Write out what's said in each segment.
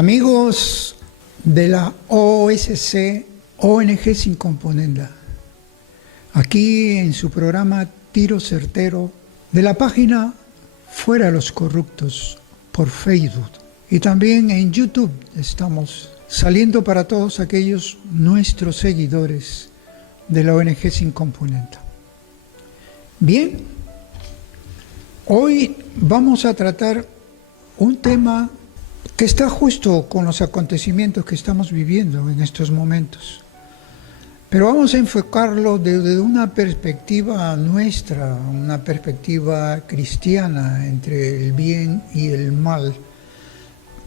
Amigos de la OSC, ONG Sin Componenda, aquí en su programa Tiro Certero de la página Fuera los Corruptos por Facebook, y también en YouTube estamos saliendo para todos aquellos nuestros seguidores de la ONG Sin Componenda. Bien, hoy vamos a tratar un tema que está justo con los acontecimientos que estamos viviendo en estos momentos. Pero vamos a enfocarlo desde una perspectiva nuestra, una perspectiva cristiana entre el bien y el mal.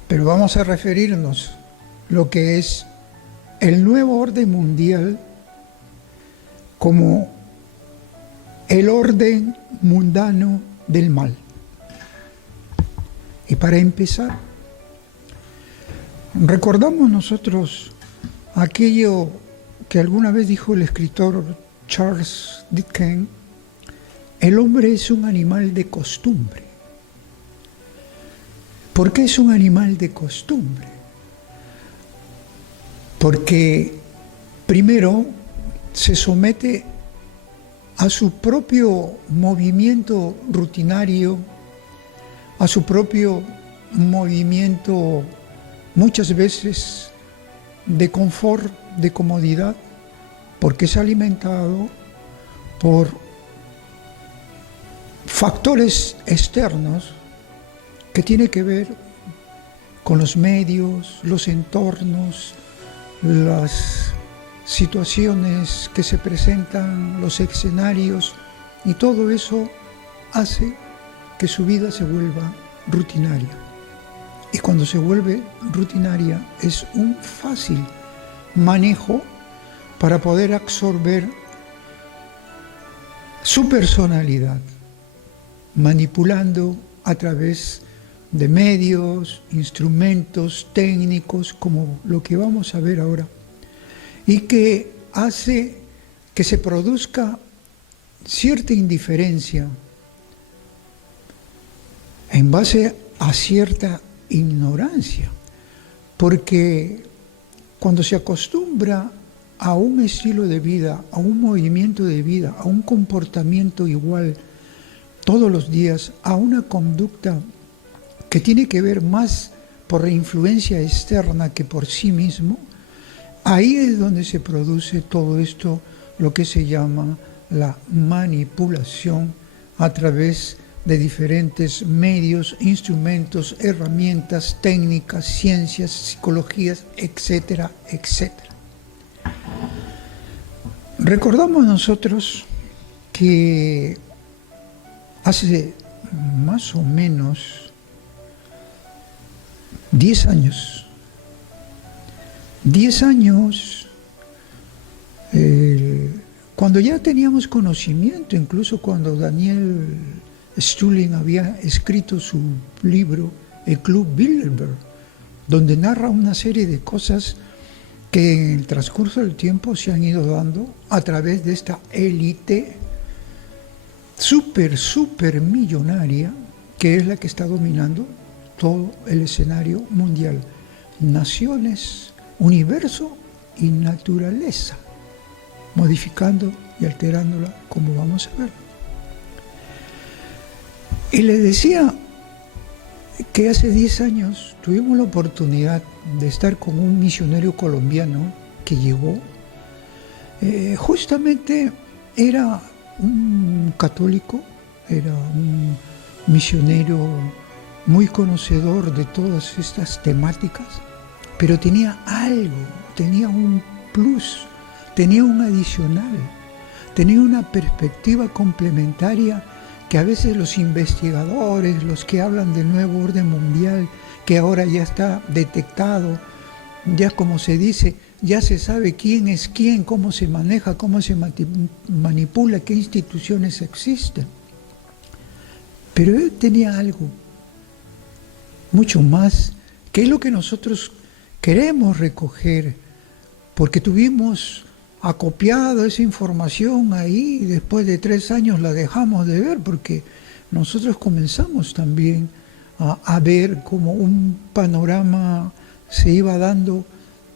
Pero vamos a referirnos a lo que es el nuevo orden mundial como el orden mundano del mal. Y para empezar, recordamos nosotros aquello que alguna vez dijo el escritor Charles Dickens: el hombre es un animal de costumbre. ¿Por qué es un animal de costumbre? Porque primero se somete a su propio movimiento rutinario, a su propio movimiento muchas veces de confort, de comodidad, porque es alimentado por factores externos que tienen que ver con los medios, los entornos, las situaciones que se presentan, los escenarios, y todo eso hace que su vida se vuelva rutinaria. Y cuando se vuelve rutinaria es un fácil manejo para poder absorber su personalidad, manipulando a través de medios, instrumentos técnicos, como lo que vamos a ver ahora, y que hace que se produzca cierta indiferencia en base a cierta ignorancia, porque cuando se acostumbra a un estilo de vida, a un movimiento de vida, a un comportamiento igual todos los días, a una conducta que tiene que ver más por la influencia externa que por sí mismo, ahí es donde se produce todo esto, lo que se llama la manipulación a través de diferentes medios, instrumentos, herramientas, técnicas, ciencias, psicologías, etcétera, etcétera. Recordamos nosotros que hace más o menos 10 años, cuando ya teníamos conocimiento, incluso cuando Daniel Stulin había escrito su libro El Club Bilderberg, donde narra una serie de cosas que en el transcurso del tiempo se han ido dando a través de esta élite súper millonaria, que es la que está dominando todo el escenario mundial, naciones, universo y naturaleza, modificando y alterándola, como vamos a ver. Y le decía que hace 10 años tuvimos la oportunidad de estar con un misionero colombiano que llegó. Justamente era un católico, era un misionero muy conocedor de todas estas temáticas, pero tenía algo, tenía un plus, tenía un adicional, tenía una perspectiva complementaria que a veces los investigadores, los que hablan del nuevo orden mundial, que ahora ya está detectado, ya como se dice, ya se sabe quién es quién, cómo se maneja, cómo se manipula, qué instituciones existen. Pero él tenía algo mucho más, que es lo que nosotros queremos recoger, porque tuvimos acopiado esa información ahí y después de 3 años la dejamos de ver, porque nosotros comenzamos también a ver como un panorama se iba dando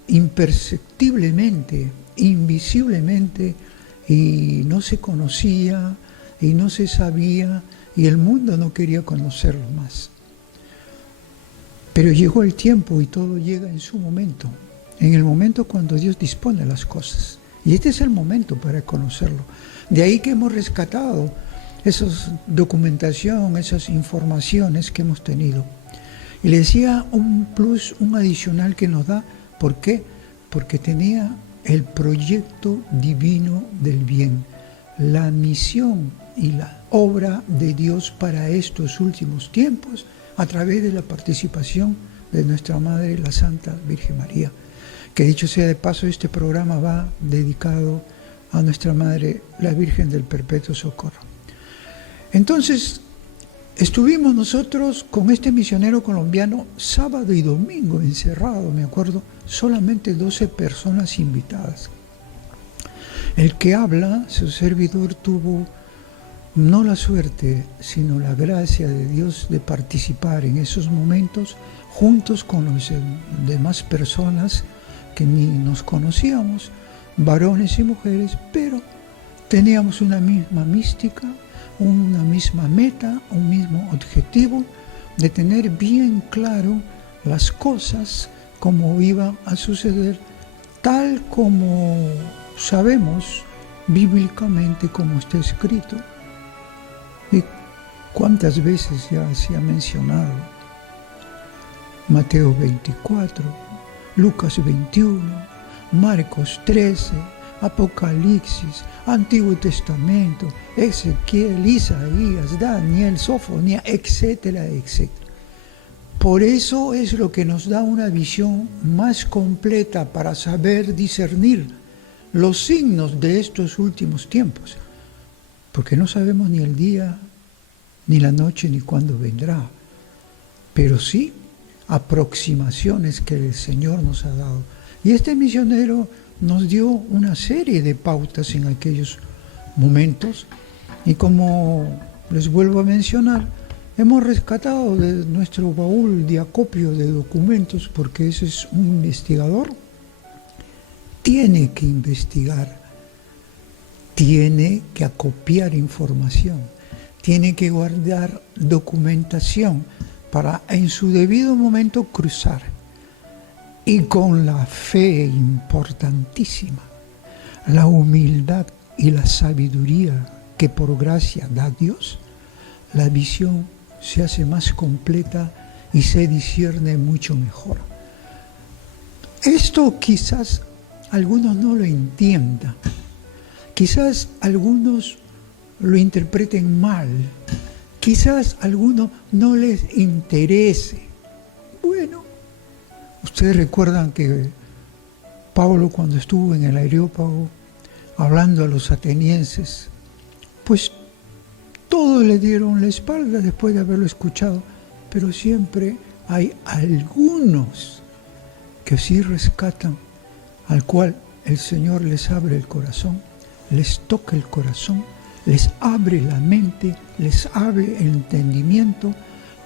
imperceptiblemente, invisiblemente, y no se conocía y no se sabía, y el mundo no quería conocerlo más. Pero llegó el tiempo y todo llega en su momento, en el momento cuando Dios dispone las cosas. Y este es el momento para conocerlo. De ahí que hemos rescatado esa documentación, esas informaciones que hemos tenido. Y le decía un plus, un adicional que nos da. ¿Por qué? Porque tenía el proyecto divino del bien, la misión y la obra de Dios para estos últimos tiempos a través de la participación de nuestra Madre, la Santa Virgen María. Que dicho sea de paso, este programa va dedicado a nuestra Madre, la Virgen del Perpetuo Socorro. Entonces, estuvimos nosotros con este misionero colombiano sábado y domingo encerrado, me acuerdo, solamente 12 personas invitadas. El que habla, su servidor, tuvo no la suerte, sino la gracia de Dios de participar en esos momentos juntos con las demás personas que ni nos conocíamos, varones y mujeres, pero teníamos una misma mística, una misma meta, un mismo objetivo de tener bien claro las cosas como iba a suceder, tal como sabemos bíblicamente como está escrito. Y cuántas veces ya se ha mencionado Mateo 24, Lucas 21, Marcos 13, Apocalipsis, Antiguo Testamento, Ezequiel, Isaías, Daniel, Sofonía, etcétera, etcétera. Por eso es lo que nos da una visión más completa para saber discernir los signos de estos últimos tiempos, porque no sabemos ni el día, ni la noche, ni cuándo vendrá, pero sí aproximaciones que el Señor nos ha dado. Y este misionero nos dio una serie de pautas en aquellos momentos, y como les vuelvo a mencionar, hemos rescatado de nuestro baúl de acopio de documentos, porque ese es un investigador, tiene que investigar, tiene que acopiar información, tiene que guardar documentación para en su debido momento cruzar. Y con la fe importantísima, la humildad y la sabiduría que por gracia da Dios, la visión se hace más completa y se discierne mucho mejor. Esto quizás algunos no lo entiendan, quizás algunos lo interpreten mal, quizás a algunos no les interese. Bueno, ustedes recuerdan que Pablo, cuando estuvo en el Areópago hablando a los atenienses, pues todos le dieron la espalda después de haberlo escuchado, pero siempre hay algunos que sí rescatan, al cual el Señor les abre el corazón, les toca el corazón, les abre la mente, les abre el entendimiento,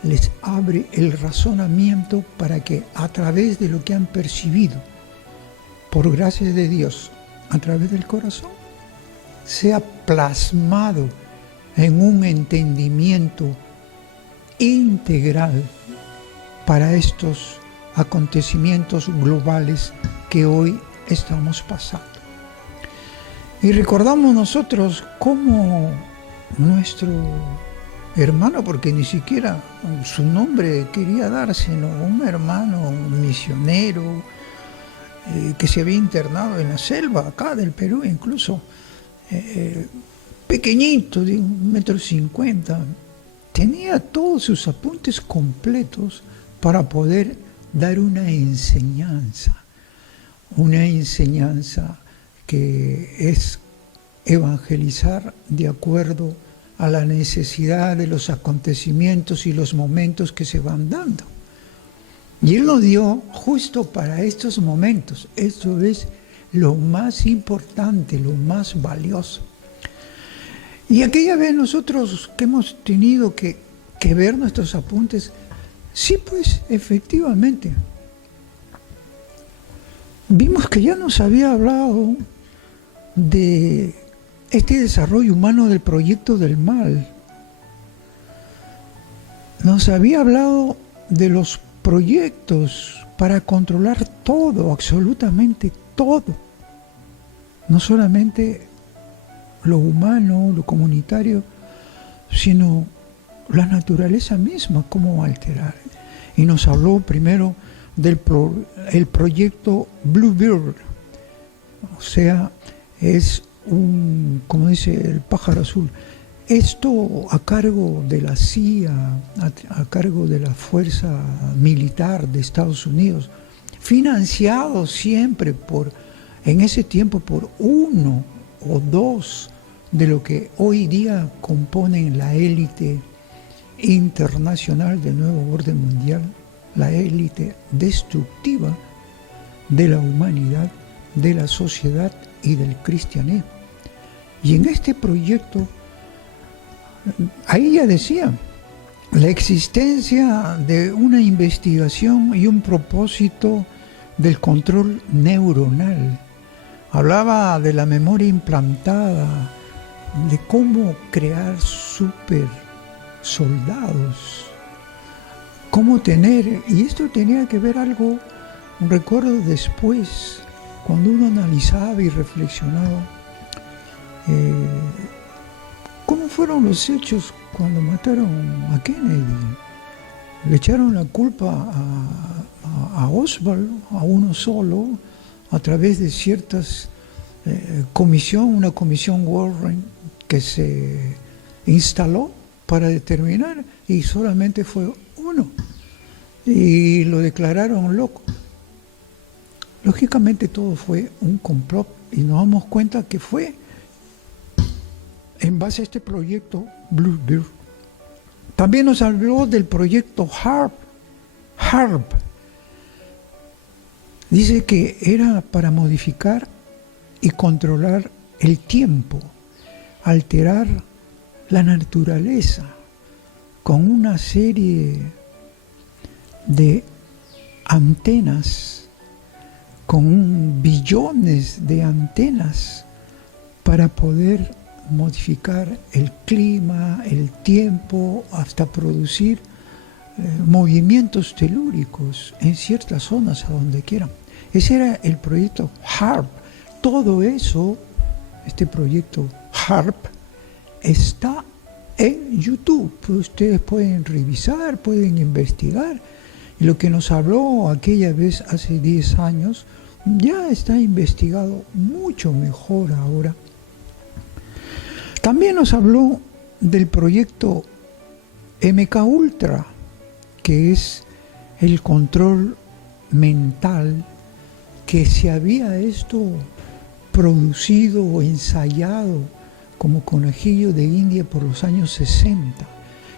les abre el razonamiento para que a través de lo que han percibido, por gracia de Dios, a través del corazón, sea plasmado en un entendimiento integral para estos acontecimientos globales que hoy estamos pasando. Y recordamos nosotros cómo nuestro hermano, porque ni siquiera su nombre quería dar, sino un hermano misionero que se había internado en la selva acá del Perú, incluso pequeñito, de 1,50 m, tenía todos sus apuntes completos para poder dar una enseñanza que es evangelizar de acuerdo a la necesidad de los acontecimientos y los momentos que se van dando. Y Él lo dio justo para estos momentos. Esto es lo más importante, lo más valioso. Y aquella vez nosotros que hemos tenido que ver nuestros apuntes, sí, pues efectivamente, vimos que ya nos había hablado de este desarrollo humano del proyecto del mal. Nos había hablado de los proyectos para controlar todo, absolutamente todo. No solamente lo humano, lo comunitario, sino la naturaleza misma, cómo alterar. Y nos habló primero del proyecto Bluebird, o sea, es como dice el pájaro azul, esto a cargo de la CIA, a cargo de la Fuerza Militar de Estados Unidos, financiado siempre en ese tiempo por uno o dos de lo que hoy día componen la élite internacional del nuevo orden mundial, la élite destructiva de la humanidad, de la sociedad y del cristianismo. Y en este proyecto, ahí ya decía, la existencia de una investigación y un propósito del control neuronal. Hablaba de la memoria implantada, de cómo crear super soldados, cómo tener, y esto tenía que ver algo, recuerdo después, cuando uno analizaba y reflexionaba, cómo fueron los hechos cuando mataron a Kennedy. Le echaron la culpa a Oswald, a uno solo, a través de ciertas una comisión Warren que se instaló para determinar, y solamente fue uno, y lo declararon loco. Lógicamente todo fue un complot, y nos damos cuenta que fue en base a este proyecto Bluebird. También nos habló del proyecto HARP. Dice que era para modificar y controlar el tiempo, alterar la naturaleza con una serie de antenas, con billones de antenas para poder modificar el clima, el tiempo, hasta producir movimientos telúricos en ciertas zonas a donde quieran. Ese era el proyecto HARP. Todo eso, este proyecto HARP, está en YouTube. Ustedes pueden revisar, pueden investigar. Y lo que nos habló aquella vez hace 10 años, ya está investigado mucho mejor ahora. También nos habló del proyecto MKUltra, que es el control mental, que se había esto producido o ensayado como conejillo de India por los años 60,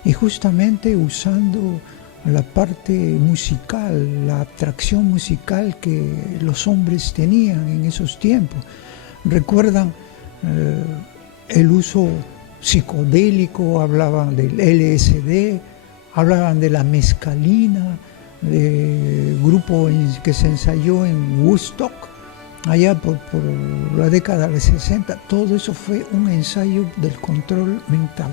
y justamente usando la parte musical, la atracción musical que los hombres tenían en esos tiempos. Recuerdan el uso psicodélico, hablaban del LSD, hablaban de la mescalina, del grupo que se ensayó en Woodstock, allá por la década de 60. Todo eso fue un ensayo del control mental.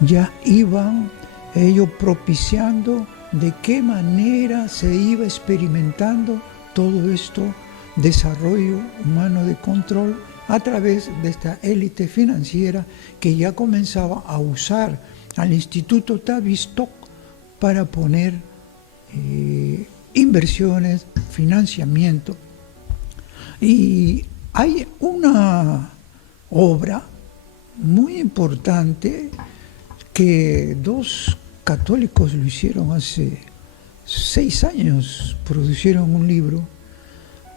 Ya iban ellos propiciando de qué manera se iba experimentando todo esto, desarrollo humano de control, a través de esta élite financiera que ya comenzaba a usar al Instituto Tavistock para poner inversiones, financiamiento. Y hay una obra muy importante que dos católicos lo hicieron hace 6 años, produjeron un libro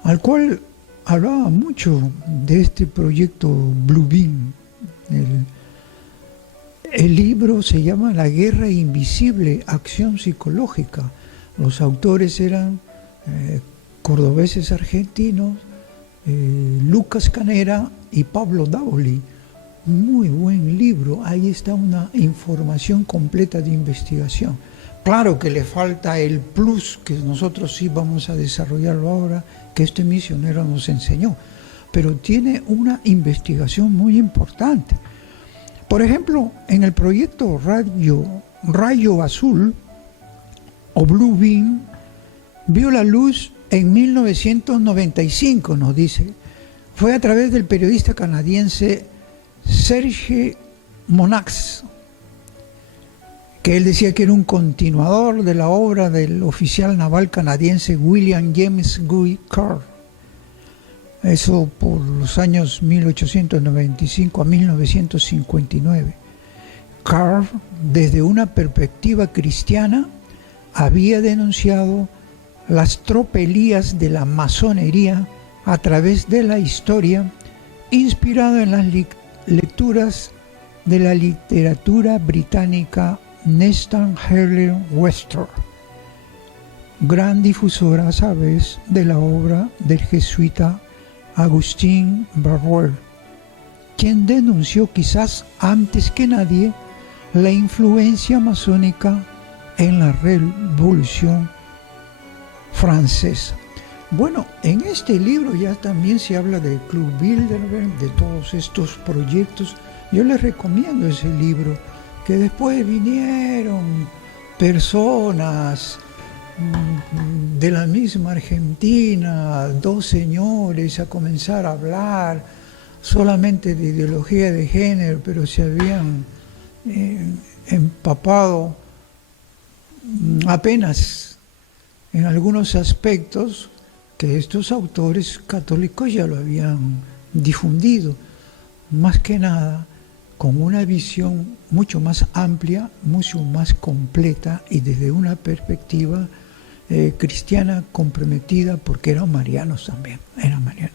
al cual hablaba mucho de este proyecto Bluebeam. El libro se llama La Guerra Invisible, Acción Psicológica. Los autores eran cordobeses argentinos, Lucas Canera y Pablo Dauli. Muy buen libro, ahí está una información completa de investigación. Claro que le falta el plus que nosotros sí vamos a desarrollarlo ahora, que este misionero nos enseñó, pero tiene una investigación muy importante. Por ejemplo, en el proyecto Rayo Azul o Blue Beam, vio la luz en 1995, nos dice. Fue a través del periodista canadiense Serge Monax, que él decía que era un continuador de la obra del oficial naval canadiense William James Guy Carr. Eso por los años 1895 a 1959. Carr, desde una perspectiva cristiana, había denunciado las tropelías de la masonería a través de la historia, inspirado en las lecturas de la literatura británica Nathan Hurley Webster, gran difusora, ¿sabes?, de la obra del jesuita Agustín Barruel, quien denunció quizás antes que nadie la influencia masónica en la Revolución Francesa. Bueno, en este libro ya también se habla del Club Bilderberg, de todos estos proyectos. Yo les recomiendo ese libro, que después vinieron personas de la misma Argentina, dos señores, a comenzar a hablar solamente de ideología de género, pero se habían empapado apenas en algunos aspectos que estos autores católicos ya lo habían difundido, más que nada con una visión mucho más amplia, mucho más completa y desde una perspectiva cristiana comprometida, porque eran marianos también, eran marianos.